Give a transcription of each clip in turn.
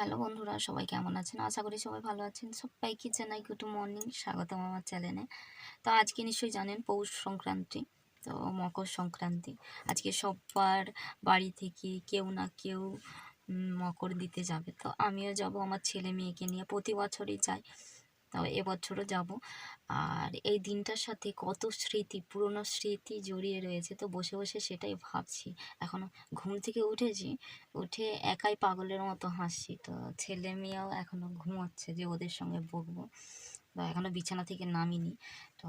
Hello বন্ধুরা, সবাই কেমন আছেন? আশা করি সবাই ভালো আছেন। সবাইকে জানাই গুড মর্নিং স্বাগতম আমার চ্যানেলে তো আজকে নিশ্চয়ই জানেন পৌষ সংক্রান্তি, তো মকর সংক্রান্তি। আজকে সবার বাড়ি থেকে কেউ না কেউ মকর দিতে যাবে। তো আমিও যাব, আমার ছেলে মেয়েকে নিয়ে প্রতি বছরই যাই। তো এবছরও যাব। আর এই দিনটার সাথে কত স্মৃতি, পুরনো স্মৃতি জড়িয়ে রয়েছে, তো বসে বসে সেটাই ভাবছি। এখনও ঘুম থেকে উঠেছি, উঠে একাই পাগলের মতো হাসছি, তো ছেলে মেয়েও এখনও ঘুমাচ্ছে যে ওদের সঙ্গে বকবো বা এখনও বিছানা থেকে নামিনি। তো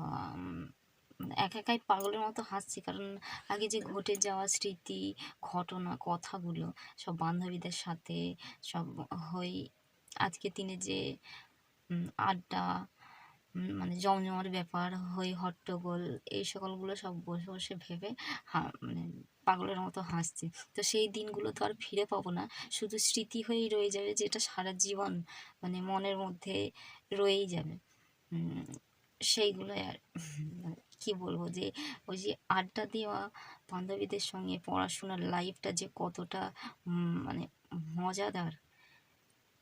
একা একাই পাগলের মতো হাসছি, কারণ আগে যে ঘটে যাওয়া স্মৃতি, ঘটনা, কথাগুলো সব বান্ধবীদের সাথে সব হই আজকে দিনে যে আড্ডা মানে জমজমার ব্যাপার হই হট্টগোল এই সকলগুলো সব বসে বসে ভেবে মানে পাগলের মতো হাসছি। তো সেই দিনগুলো তো আর ফিরে পাবো না। শুধু স্মৃতি হয়েই রয়ে যাবে যেটা সারা জীবন মানে মনের মধ্যে রয়েই যাবে। উম, সেইগুলোই আর কী বলব যে ওই যে আড্ডা দেওয়া বান্ধবীদের সঙ্গে পড়াশোনার লাইফটা যে কতটা মানে মজাদার।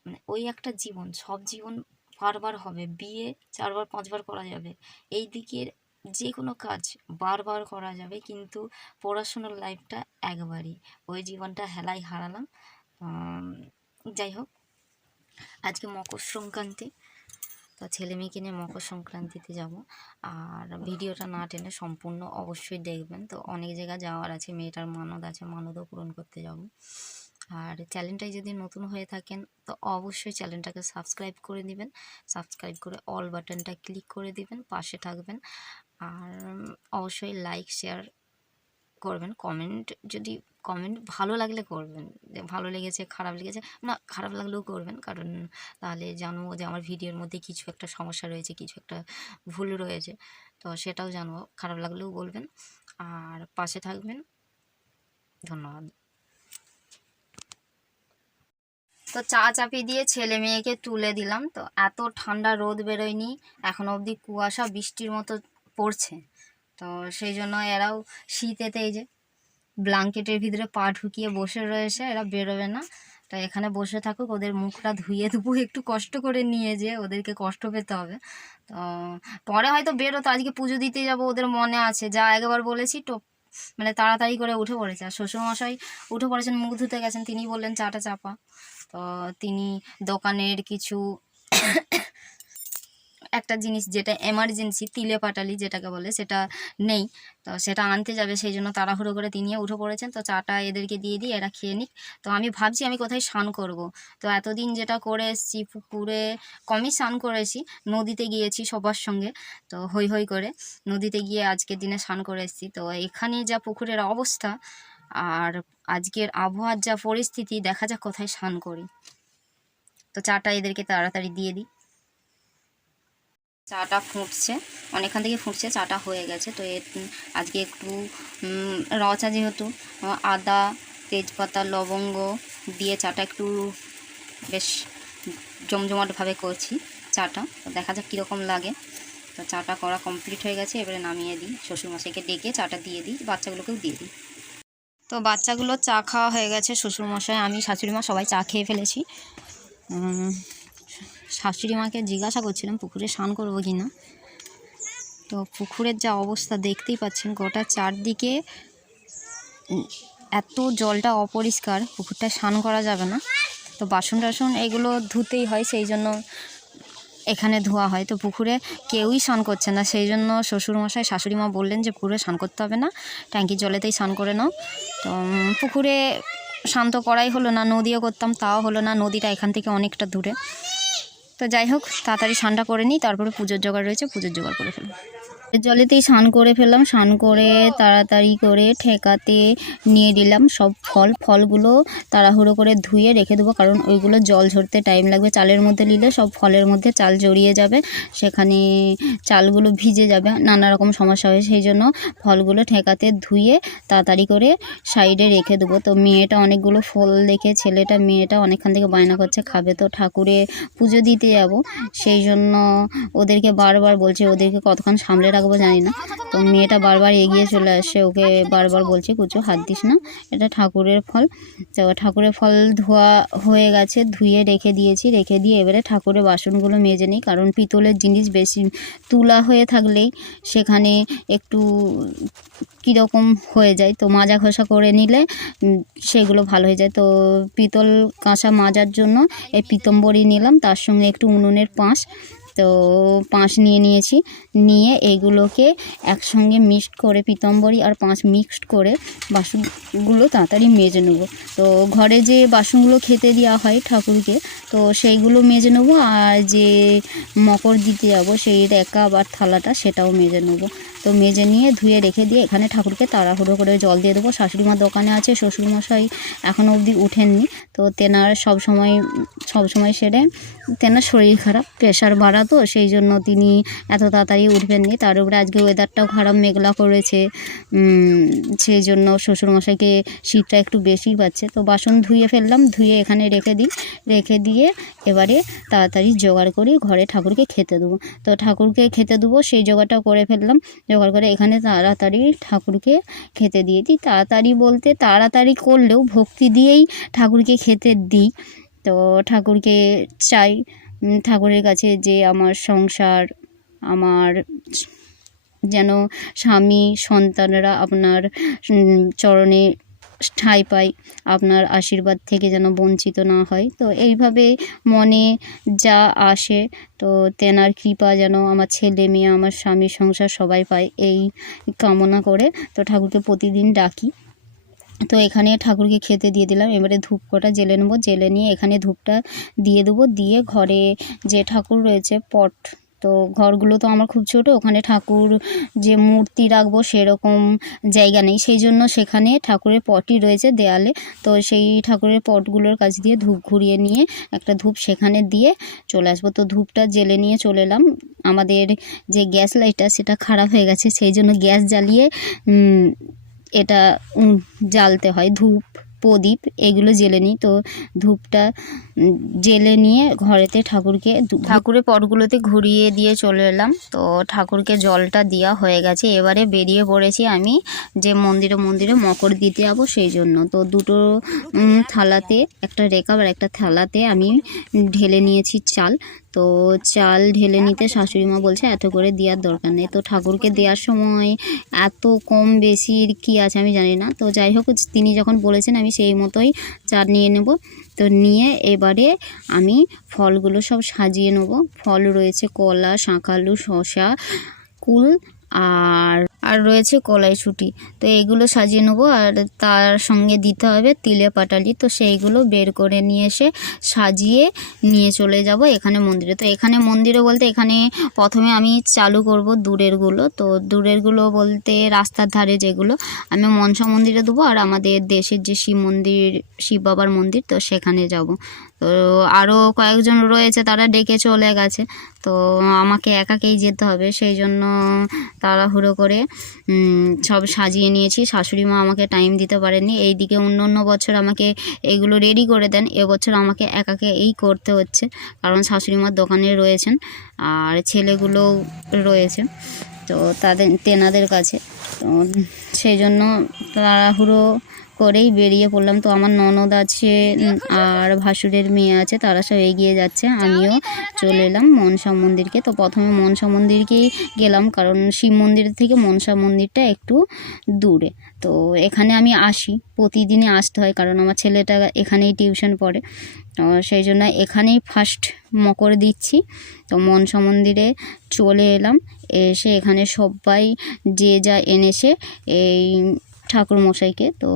মানে ওই একটা জীবন সব জীবন বারবার হবে, বিয়ে চারবার, পাঁচবার করা যাবে। এই দিকের যে কোনো কাজ বারবার করা যাবে, কিন্তু পড়াশোনার লাইফটা একবারই। ওই জীবনটা হেলাই হারালাম। যাই হোক, আজকে মকর সংক্রান্তি, তো ছেলে মেয়েকে নিয়ে মকর সংক্রান্তিতে যাব। আর ভিডিওটা না টেনে সম্পূর্ণ অবশ্যই দেখবেন। তো অনেক জায়গায় যাওয়ার আছে, মেয়েটার মানদ আছে, মানদও পূরণ করতে যাব। আর চ্যানেলটাই যদি নতুন হয়ে থাকেন, তো অবশ্যই চ্যানেলটাকে সাবস্ক্রাইব করে দিবেন। সাবস্ক্রাইব করে অল বাটনটা ক্লিক করে দিবেন, পাশে থাকবেন। আর অবশ্যই লাইক, শেয়ার করবেন। কমেন্ট যদি, কমেন্ট ভালো লাগলে করবেন। যে ভালো লেগেছে, খারাপ লেগেছে, না, খারাপ লাগলেও করবেন। কারণ তাহলে জানব যে আমার ভিডিওর মধ্যে কিছু একটা সমস্যা রয়েছে, কিছু একটা ভুল রয়েছে। তো সেটাও জানব, খারাপ লাগলেও বলবেন। আর পাশে থাকবেন। ধন্যবাদ। তো চা চাপিয়ে দিয়ে ছেলে মেয়েকে তুলে দিলাম। তো এত ঠান্ডা রোদ বেরোয়নি, এখন অবধি কুয়াশা, বৃষ্টির মতো পড়ছে। তো সেই জন্য এরাও শীতেতে এই যে ব্ল্যাঙ্কেটের ভিতরে পা ঢুকিয়ে বসে রয়েছে, এরা বেরোবে না। তো এখানে বসে থাকুক, ওদের মুখটা ধুয়ে দেবো, একটু কষ্ট করে নিয়ে যে ওদেরকে কষ্ট পেতে হবে। তো পরে হয়তো বেরোতো, আজকে পুজো দিতে যাব, ওদের মনে আছে। যা একবার বলেছি তো মানে তাড়াতাড়ি করে উঠে পড়েছে। আর শ্বশুরমশাই উঠে পড়েছেন, মুখ ধুতে গেছেন, তিনি বললেন, চাটা চাপা। তো তিনি দোকানের কিছু একটা জিনিস যেটা এমার্জেন্সি তিলে পাটালি যেটাকে বলে, সেটা নেই। তো সেটা আনতে যাবে, সেই জন্য তাড়াহুড়ো করে তিনিও উঠে পড়েছেন। তো চাটা এদেরকে দিয়ে দিই, এরা খেয়ে নিক। তো আমি ভাবছি আমি কোথায় স্নান করব। তো এতদিন যেটা করে এসেছি, পুকুরে কমই স্নান করেছি, নদীতে গিয়েছি সবার সঙ্গে। তো হই হই করে নদীতে গিয়ে আজকের দিনে স্নান করে এসেছি। তো এখানে যা পুকুরের অবস্থা, আর আজকের আবহাওয়ার যা পরিস্থিতি, দেখা যাক কোথায় স্নান করি। তো চাটা এদেরকে তাড়াতাড়ি দিয়ে দিই। চাটা ফুটছে অনেকক্ষণ থেকে ফুটছে চাটা হয়ে গেছে। তো আজকে একটু উম, র চা যেহেতু আদা তেজপাতা লবঙ্গ দিয়ে চাটা একটু বেশ জমজমাটভাবে করছি চাটা। তো দেখা যাক কীরকম লাগে। তো চাটা করা কমপ্লিট হয়ে গেছে এবারে নামিয়ে দিই। শ্বশুরমশাইকে ডেকে চাটা দিয়ে দিই বাচ্চাগুলোকেও দিয়ে দিই। তো বাচ্চাগুলো চা খাওয়া হয়ে গেছে শ্বশুরমশাই আমি শাশুড়ি মা সবাই চা খেয়ে ফেলেছি। শাশুড়ি মাকে জিজ্ঞাসা করছিলাম, পুকুরে স্নান করব কি না তো পুকুরের যা অবস্থা দেখতেই পাচ্ছেন, গোটা চারদিকে এত জলটা অপরিষ্কার, পুকুরটা স্নান করা যাবে না। তো বাসন টাসন এগুলো ধুতেই হয়, সেই জন্য এখানে ধোয়া হয়। তো পুকুরে কেউই স্নান করছে না, সেই জন্য শ্বশুরমশাই শাশুড়ি মা বললেন যে পুকুরে স্নান করতে হবে না ট্যাঙ্কির জলেতেই স্নান করে নাও। তো পুকুরে স্নান তো করাই হলো না, নদীও করতাম, তাও হলো না, নদীটা এখান থেকে অনেকটা দূরে। তো যাই হোক, তাড়াতাড়ি ঠান্ডা করে নিই, তারপরে পুজোর জোগাড় রয়েছে, পুজোর জোগাড় করে ফেলব। জলেতেই স্নান করে ফেললাম। স্নান করে তাড়াতাড়ি করে ঠেকাতে নিয়ে দিলাম সব ফল। ফলগুলো তাড়াহুড়ো করে ধুয়ে রেখে দেবো, কারণ ওইগুলো জল ঝরতে টাইম লাগবে। চালের মধ্যে নিলে সব ফলের মধ্যে চাল জড়িয়ে যাবে, সেখানে চালগুলো ভিজে যাবে, নানা রকম সমস্যা হয় সেই জন্য ফলগুলো ঠেকাতে ধুয়ে তাড়াতাড়ি করে সাইডে রেখে দেবো। তো মেয়েটা অনেকগুলো ফল দেখে, ছেলেটা, মেয়েটা অনেকক্ষণ থেকে বায়না করছে, খাবে তো, ঠাকুরে পুজো দিতে যাব। সেই জন্য ওদেরকে বারবার বলছে, ওদেরকে কতক্ষণ সামলে রাখব জানি না। তো মেয়েটা বারবার এগিয়ে চলে আসছে ওকে বারবার বলছে, কুচু, হাত দিস না। এটা ঠাকুরের ফল। তো ঠাকুরের ফল ধোয়া হয়ে গেছে, ধুয়ে রেখে দিয়েছি। রেখে দিয়ে এবারে ঠাকুরের বাসনগুলো মেজে নিই, কারণ পিতলের জিনিস বেশি তুলা হয়ে থাকলেই সেখানে একটু কীরকম হয়ে যায়। তো মাজা ঘষা করে নিলে সেগুলো ভালো হয়ে যায়। তো পিতল কাঁচা মাজার জন্য এই পিতম্বরী নিলাম। তার সঙ্গে একটু উনুনের পাঁশ। তো পাঁচ নিয়ে নিয়েছি। নিয়ে এইগুলোকে একসঙ্গে মিক্সড করে পিতম্বরী আর পাঁচ মিক্সড করে বাসনগুলো তাড়াতাড়ি মেজে নেব। তো ঘরে যে বাসনগুলো খেতে দেওয়া হয় ঠাকুরকে, তো সেইগুলো মেজে নেব আর যে মকর দিতে যাব সেই রেকা বা থালাটা সেটাও মেজে নেব। তো মেজে নিয়ে ধুয়ে রেখে দিয়ে এখানে ঠাকুরকে তাড়াহুড়ো করে জল দিয়ে দেবো। শাশুড়ি মা দোকানে আছে, শ্বশুরমশাই এখনও অবধি উঠেননি। তো তেনার সব সময় সব সময় সেরে তেনার শরীর খারাপ, প্রেশার বাড়া তো সেই জন্য তিনি এত তাড়াতাড়ি উঠবেননি। তার উপরে আজকে ওয়েদারটাও খারাপ, মেঘলা করেছে। সেই জন্য শ্বশুরমশাইকে শীতটা একটু বেশি পাচ্ছে। তো বাসন ধুয়ে ফেললাম, ধুয়ে এখানে রেখে দিই। রেখে দিয়ে এবারে তাড়াতাড়ি জোগাড় করি, ঘরে ঠাকুরকে খেতে দেবো। তো ঠাকুরকে খেতে দেবো, সেই জোগাড়টা করে ফেললাম। জোগাড় করে এখানে তাড়াতাড়ি ঠাকুরকে খেতে দিয়ে দিই। তাড়াতাড়ি বলতে তাড়াতাড়ি করলেও ভক্তি দিয়েই ঠাকুরকে খেতে দিই। তো ঠাকুরকে চাই। ঠাকুরের কাছে যে আমার সংসার, আমার যেন স্বামী সন্তানরা আপনার চরণে ঠাঁই পায়, আপনার আশীর্বাদ থেকে যেন বঞ্চিত না হয়। তো এইভাবে মনে যা আসে, তো তেনার কৃপা যেন আমার ছেলে মেয়ে, আমার স্বামী সংসার সবাই পায়, এই কামনা করে তো ঠাকুরকে প্রতিদিন ডাকি। তো এখানে ঠাকুরকে খেতে দিয়ে দিলাম। এবারে ধূপ কটা জেলে নেব। জেলে নিয়ে এখানে ধূপটা দিয়ে দেবো। দিয়ে ঘরে যে ঠাকুর রয়েছে, পট, তো ঘরগুলো তো আমার খুব ছোট, ওখানে ঠাকুর যে মূর্তি রাখব সেরকম জায়গা নেই। সেই জন্য সেখানে ঠাকুরের পটই রয়েছে দেয়ালে। তো সেই ঠাকুরের পটগুলোর কাছ দিয়ে ধূপ ঘুরিয়ে নিয়ে একটা ধূপ সেখানে দিয়ে চলে আসব। তো ধূপটা জেলে নিয়ে চলে এলাম। আমাদের যে গ্যাস লাইটটা, সেটা খারাপ হয়ে গেছে। সেই জন্য গ্যাস জ্বালিয়ে এটা জ্বালতে হয়। ধূপ, প্রদীপ, এগুলো জেলে নিই। তো ধূপটা জেলে নিয়ে ঘরেতে ঠাকুরকে ঠাকুরের পটগুলোতে ঘুরিয়ে দিয়ে চলে এলাম। তো ঠাকুরকে জলটা দেওয়া হয়ে গেছে। এবারে বেরিয়ে পড়েছি আমি যে মন্দিরে মন্দিরে মকর দিতে যাব সেই জন্য। তো দুটো থালাতে, একটা রেকাব আর একটা থালাতে আমি ঢেলে নিয়েছি চাল। তো চাল ঢেলে নিতে শাশুড়ি মা বলছে, এত করে দেওয়ার দরকার নেই। তো ঠাকুরকে দেওয়ার সময় এত কম বেশির কি আছে আমি জানি না। তো যাই হোক, তিনি যখন বলেছেন, আমি সেই মতোই চাল নিয়ে নেব। তো নিয়ে এবারে আমি ফলগুলো সব সাজিয়ে নেব। ফল রয়েছে কলা শাঁকালু শশা কুল আর আর রয়েছে কলাইশুঁটি তো এগুলো সাজিয়ে নেব আর তার সঙ্গে দিতে হবে তিলে পাটালি। তো সেইগুলো বের করে নিয়ে এসে সাজিয়ে নিয়ে চলে যাব এখানে মন্দিরে। তো এখানে মন্দিরে বলতে এখানে প্রথমে আমি চালু করব দূরেরগুলো তো দূরেরগুলো বলতে রাস্তার ধারে যেগুলো, আমি মনসা মন্দিরে দেবো আর আমাদের দেশের যে শিব মন্দির, শিব বাবার মন্দির, তো সেখানে যাব। তো আরও কয়েকজন রয়েছে তারা ডেকে চলে গেছে। তো আমাকে একাকেই যেতে হবে, সেই জন্য তাড়াহুড়ো করে সব সাজিয়ে নিয়েছি। শাশুড়ি মা আমাকে টাইম দিতে পারেননি। এইদিকে অন্য অন্য বছর আমাকে এগুলো রেডি করে দেন। এবছর আমাকে একাকে এই করতে হচ্ছে। কারণ শাশুড়ি মার দোকানে রয়েছেন আর ছেলেগুলো রয়েছে। তো তাদের, তেনাদের কাছে। তো সেই জন্য তাড়াহুড়ো করেই বেরিয়ে পড়লাম। তো আমার ননদ আছে আর ভাসুরের মেয়ে আছে তারা সব এগিয়ে যাচ্ছে। আমিও চলে এলাম মনসা মন্দিরকে। তো প্রথমে মনসা মন্দিরকেই গেলাম কারণ শিব মন্দির থেকে মনসা মন্দিরটা একটু দূরে। তো এখানে আমি আসি প্রতিদিনই আসতে হয় কারণ আমার ছেলেটা এখানেই টিউশন পড়ে। তো সেই জন্য এখানেই ফার্স্ট মকর দিচ্ছি। তো মনসা মন্দিরে চলে এলাম এসে এখানে সবাই যে যা এনেছে এই ঠাকুর মশাইকে তো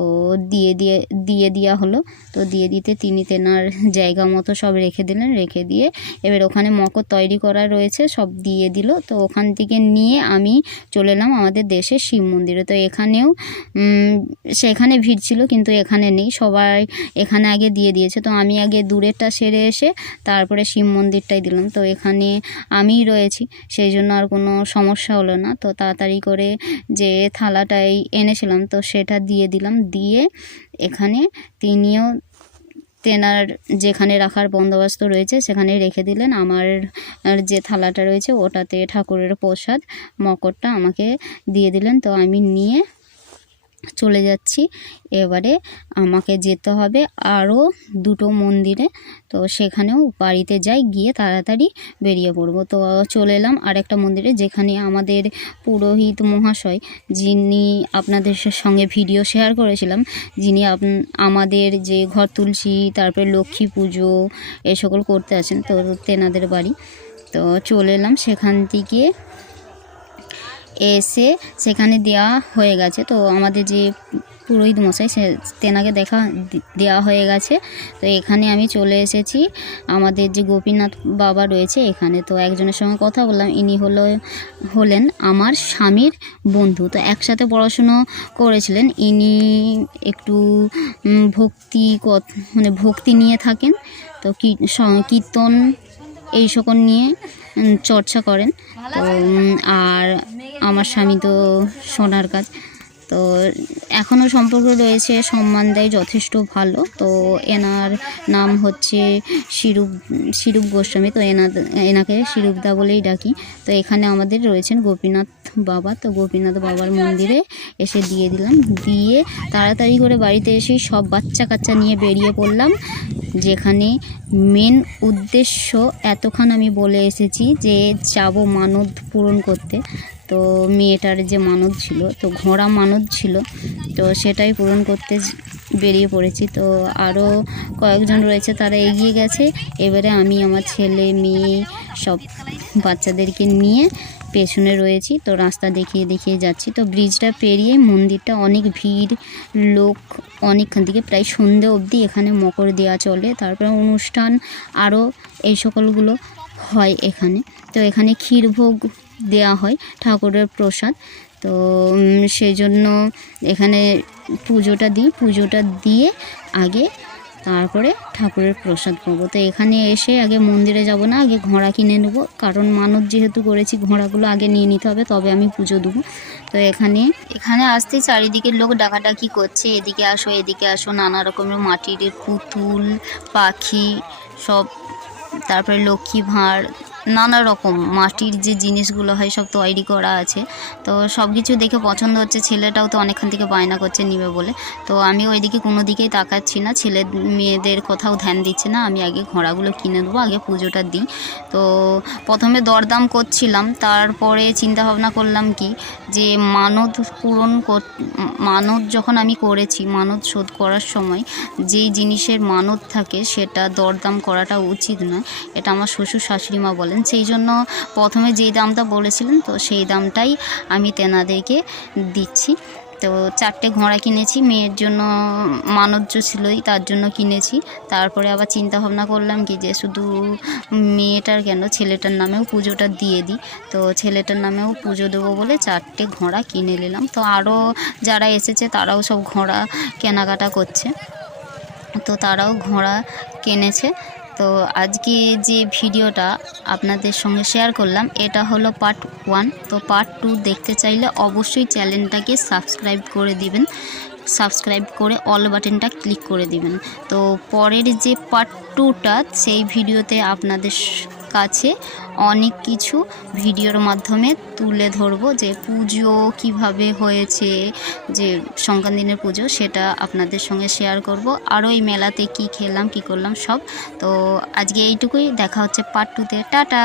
দিয়ে দিয়ে দিয়ে দেওয়া হলো। তো দিয়ে দিতে তিনি তেনার জায়গা মতো সব রেখে দিলেন, রেখে দিয়ে এবার ওখানে মকর তৈরি করা রয়েছে, সব দিয়ে দিল। তো ওখান থেকে নিয়ে আমি চলে এলাম আমাদের দেশের শিব মন্দিরে। তো এখানেও সেখানে ভিড় ছিল কিন্তু এখানে নেই, সবাই এখানে আগে দিয়ে দিয়েছে। তো আমি আগে দূরেরটা সেরে এসে তারপরে শিব মন্দিরটাই দিলাম। তো এখানে আমিই রয়েছি, সেই জন্য আর কোনো সমস্যা হলো না। তো তাড়াতাড়ি করে যে থালাটাই এনেছিলাম, তো সেটা দিয়ে দিলাম। দিয়ে এখানে তিনিও তেনার যেখানে রাখার বন্দোবস্ত রয়েছে সেখানে রেখে দিলেন। আমার যে থালাটা রয়েছে, ওটাতে ঠাকুরের প্রসাদ, মকরটা আমাকে দিয়ে দিলেন। তো আমি নিয়ে চলে যাচ্ছি। এবারে আমাকে যেতে হবে আরও দুটো মন্দিরে। তো সেখানেও বাড়িতে যাই, গিয়ে তাড়াতাড়ি বেরিয়ে পড়ব। তো চলে এলাম আরেকটা মন্দিরে যেখানে আমাদের পুরোহিত মহাশয়, যিনি আপনাদের সঙ্গে ভিডিও শেয়ার করেছিলাম, যিনি আমাদের যে ঘর তুলসী, তারপরে লক্ষ্মী পুজো, এ সকল করতে আছেন, তো তেনাদের বাড়ি। তো চলে এলাম সেখান থেকে এসে সেখানে দেওয়া হয়ে গেছে। তো আমাদের যে পুরোহিত মশাই, সে তেনাকে দেখা দেওয়া হয়ে গেছে। তো এখানে আমি চলে এসেছি। আমাদের যে গোপীনাথ বাবা রয়েছে এখানে। তো একজনের সঙ্গে কথা বললাম। ইনি হলো, হলেন আমার স্বামীর বন্ধু। তো একসাথে পড়াশুনো করেছিলেন। ইনি একটু ভক্তি মানে ভক্তি নিয়ে থাকেন। তো কীর্তন এই সকল নিয়ে চর্চা করেন। তো আর আমার স্বামী তো সোনার কাজ। তো এখনও সম্পর্ক রয়েছে, সম্মান দেয় যথেষ্ট ভালো। তো এনার নাম হচ্ছে শিরূপ শিরূপ গোস্বামী, তো এনা, এনাকে শিরূপদা বলেই ডাকি। তো এখানে আমাদের রয়েছেন গোপীনাথ বাবা। তো গোপীনাথ বাবার মন্দিরে এসে দিয়ে দিলাম। দিয়ে তাড়াতাড়ি করে বাড়িতে এসেই সব বাচ্চা কাচ্চা নিয়ে বেরিয়ে পড়লাম। যেখানে মেন উদ্দেশ্য এতক্ষণ আমি বলে এসেছি যে যাব মানত পূরণ করতে। তো মেয়েটার যে মানত ছিল, তো ঘোড়া মানত ছিল, তো সেটাই পূরণ করতে বেরিয়ে পড়েছি। তো আরও কয়েকজন রয়েছে, তারা এগিয়ে গেছে। এবারে আমি আমার ছেলে, মেয়ে সব বাচ্চাদেরকে নিয়ে পেছনে রয়েছি। তো রাস্তা দেখিয়ে দেখিয়ে যাচ্ছি। তো ব্রিজটা পেরিয়ে মন্দিরটা অনেক ভিড়, লোক অনেকখান থেকে প্রায় সন্ধে অবধি এখানে মকর দেওয়া চলে। তারপরে অনুষ্ঠান আরও এই সকলগুলো হয় এখানে। তো এখানে ক্ষীরভোগ দেওয়া হয় ঠাকুরের প্রসাদ। তো সেই জন্য এখানে পুজোটা দিই। পুজোটা দিয়ে আগে তারপরে ঠাকুরের প্রসাদ পাবো। তো এখানে এসে আগে মন্দিরে যাব না, আগে ঘোড়া কিনে নেব। কারণ মানত যেহেতু করেছি, ঘোড়াগুলো আগে নিয়ে নিতে হবে, তবে আমি পুজো দেবো। তো এখানে এখানে আসতে চারিদিকে লোক ডাকাডাকি করছে। এদিকে আসো এদিকে আসো, নানা রকমের মাটির পুতুল, পাখি, সব। তারপরে লক্ষ্মী ভাঁড় নানা রকম মাটির যে জিনিসগুলো হয়, সব তৈরি করা আছে। তো সব কিছু দেখে পছন্দ হচ্ছে, ছেলেটাও তো অনেকক্ষণ থেকে বায়না করছে নিবে বলে। তো আমি ওইদিকে কোনো দিকেই তাকাচ্ছি না, ছেলে মেয়েদের কোথাও ধ্যান দিচ্ছে না, আমি আগে ঘোড়াগুলো কিনে দেবো, আগে পুজোটা দিই। তো প্রথমে দরদাম করছিলাম, তারপরে চিন্তা ভাবনা করলাম কি, যে মানত পূরণ মানত যখন আমি করেছি, মানত শোধ করার সময় যেই জিনিসের মানত থাকে, সেটা দরদাম করাটা উচিত নয়। এটা আমার শ্বশুর শাশুড়ি মা বলেন সেই জন্য প্রথমে যেই দামটা বলেছিলেন, তো সেই দামটাই আমি তেনাদেরকে দিচ্ছি। তো চারটে ঘোড়া কিনেছি, মেয়ের জন্য মানজ্য ছিলই, তার জন্য কিনেছি। তারপরে আবার চিন্তা ভাবনা করলাম কি যে শুধু মেয়েটার কেন, ছেলেটার নামেও পুজোটা দিয়ে দিই। তো ছেলেটার নামেও পুজো দেবো বলে চারটে ঘোড়া কিনে নিলাম। তো আরও যারা এসেছে, তারাও সব ঘোড়া কেনাকাটা করছে। তো তারাও ঘোড়া কিনেছে। তো আজকে যে ভিডিওটা আপনাদের সঙ্গে শেয়ার করলাম, এটা হলো পার্ট ওয়ান তো পার্ট টু দেখতে চাইলে অবশ্যই চ্যানেলটাকে সাবস্ক্রাইব করে দিবেন। সাবস্ক্রাইব করে অল বাটনটা ক্লিক করে দিবেন। তো পরের যে পার্ট টুটা সেই ভিডিওতে আপনাদের কাছে অনেক কিছু ভিডিওর মাধ্যমে তুলে ধরবো যে পুজো কীভাবে হয়েছে, যে সংক্রান্তিনের পুজো সেটা আপনাদের সঙ্গে শেয়ার করব। আরও এই মেলাতে কি খেলাম, কি করলাম সব। তো আজকে এইটুকুই, দেখা হচ্ছে পার্ট টুতে টাটা!